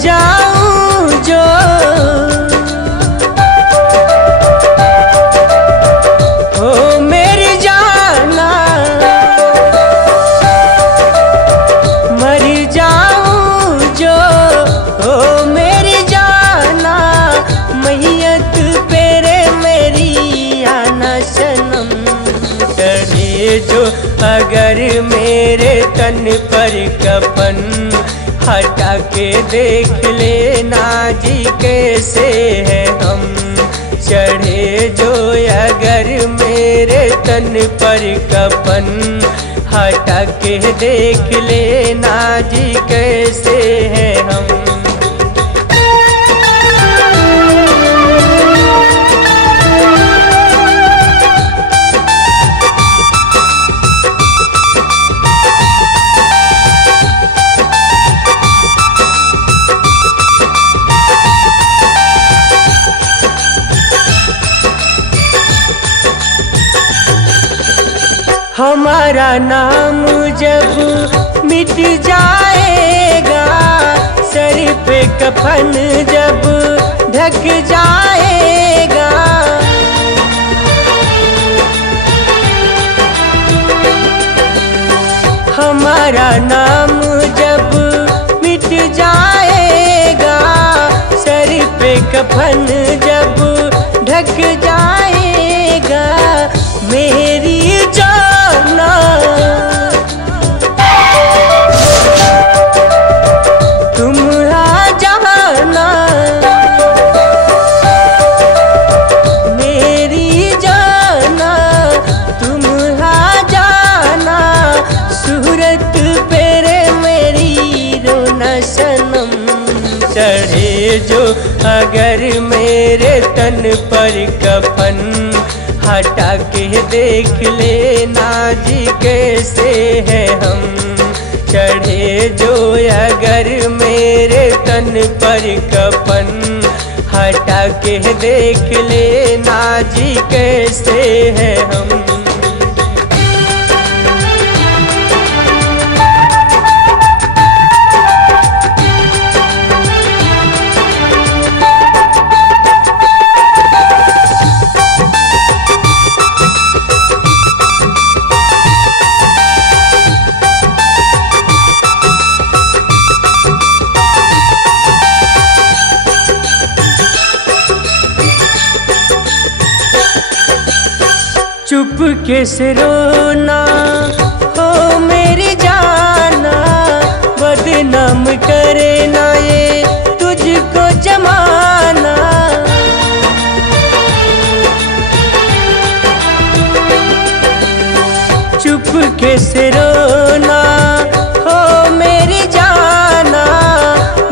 जाऊं जो हो मेरी जाना, मर जाऊं जो हो मेरी जाना, मैयत पेरे मेरी आना सनम। चढ़े जो अगर मेरे तन पर कफन, हटा के देख लेना जी कैसे है हम। चढ़े जो अगर मेरे तन पर कफन, हटा के देख लेना जी कैसे है हम। हमारा नाम जब मिट जाएगा, सर पे कफन जब ढक जाएगा, हमारा नाम जब मिट जाएगा, सर पे कफन जब ढक जाएगा, मेरी जाना तुम आ जाना, मेरी जाना तुम आ जाना, सूरत पेरे मेरी रोना सनम। चढ़े जो अगर मेरे तन पर कफन, हटा के देख लेना जी कैसे है हम। चढ़े जो अगर मेरे तन पर कफन, हटा के देख लेना जी कैसे है हम। चुप के से रोना हो मेरी जाना, बदनाम करे ना ये तुझको जमाना। चुप के से रोना हो मेरी जाना,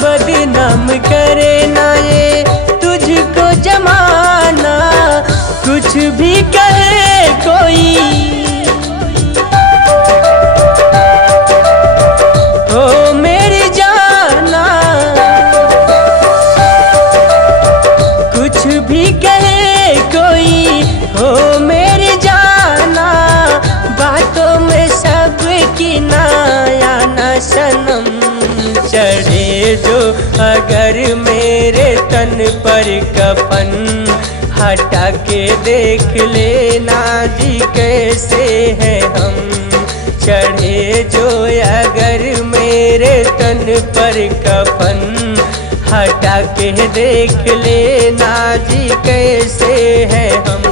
बदनाम करे ना ये तुझको जमाना। कुछ भी कहे कोई हो मेरी जाना, कुछ भी कहे कोई हो मेरी जाना, बातों में सबकी नाया न सनम। चढ़े जो अगर मेरे तन पर कफन, हटा के देख लेना जी कैसे है हम। चढ़े जो अगर मेरे तन पर कफन, हटा के देख लेना जी कैसे है हम।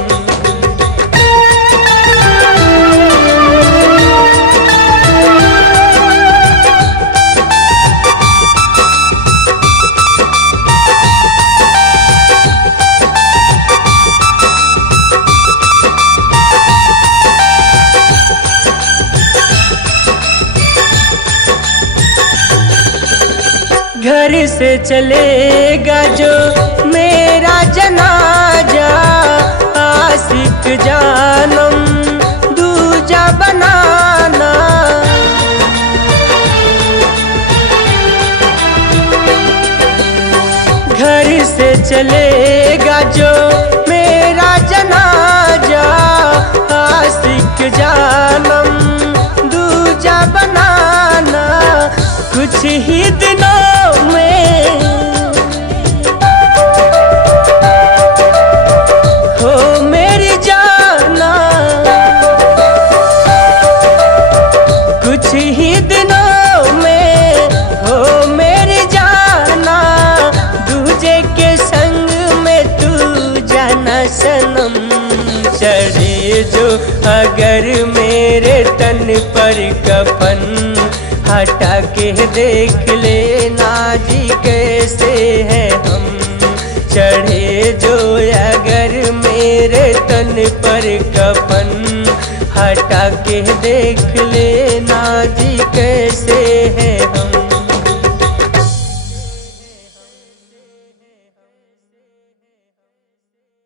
घर से चलेगा जो मेरा जनाजा, आशिक जानम दूजा बनाना। घर से चलेगा जो मेरा जनाजा, आशिक जानम दूजा बनाना। कुछ ही दिनों में जो अगर मेरे तन पर कफन हटा के देख लेना जी कैसे हैं हम। चढ़े जो अगर मेरे तन पर कफन हटा के देख लेना जी कैसे हैं हम।